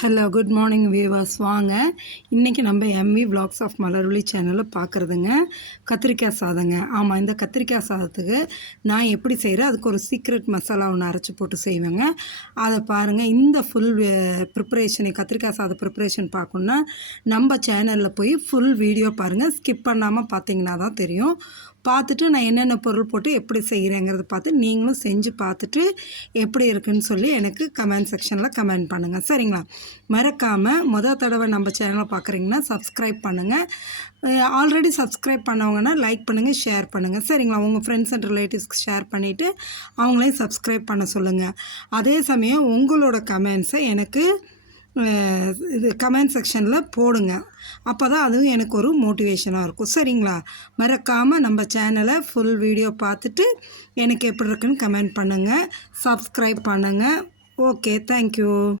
Hello good morning viewers. வாங்க இன்றைக்கி நம்ம எம்வி விலாக்ஸ் ஆஃப் மலர்விழி சேனலில் பார்க்குறதுங்க கத்திரிக்காய் சாதங்க. ஆமாம், இந்த கத்திரிக்காய் சாதத்துக்கு நான் எப்படி செய்கிறேன், அதுக்கு ஒரு சீக்ரெட் மசாலா ஒன்று அரைச்சி போட்டு செய்வேங்க. அதை பாருங்கள். இந்த ஃபுல் ப்ரிப்பரேஷனை கத்திரிக்காய் சாதம் ப்ரிப்பரேஷன் பார்க்கணுன்னா நம்ம சேனலில் போய் ஃபுல் வீடியோ பாருங்கள். ஸ்கிப் பண்ணாமல் பார்த்தீங்கன்னா தான் தெரியும். பார்த்துட்டு நான் என்னென்ன பொருள் போட்டு எப்படி செய்கிறேங்கிறத பார்த்து நீங்களும் செஞ்சு பார்த்துட்டு எப்படி இருக்குன்னு சொல்லி எனக்கு கமெண்ட் செக்ஷனில் கமெண்ட் பண்ணுங்கள், சரிங்களா? மறக்காமல் தடவை நம்ம சேனலை பார்க்குறீங்கன்னா சப்ஸ்கிரைப் பண்ணுங்கள். ஆல்ரெடி சப்ஸ்கிரைப் பண்ணவங்கன்னா லைக் பண்ணுங்கள், ஷேர் பண்ணுங்கள், சரிங்களா? உங்கள் ஃப்ரெண்ட்ஸ் அண்ட் ரிலேட்டிவ்ஸ்க்கு ஷேர் பண்ணிவிட்டு அவங்களையும் சப்ஸ்கிரைப் பண்ண சொல்லுங்கள். அதே சமயம் உங்களோட கமெண்ட்ஸை எனக்கு இது கமெண்ட் செக்ஷனில் போடுங்க. அப்போ தான் அதுவும் எனக்கு ஒரு மோட்டிவேஷனாக இருக்கும், சரிங்களா? மறக்காமல் நம்ம சேனலை ஃபுல் வீடியோ பார்த்துட்டு எனக்கு எப்படி இருக்குன்னு கமெண்ட் பண்ணுங்கள், சப்ஸ்கிரைப் பண்ணுங்கள். Okay, thank you.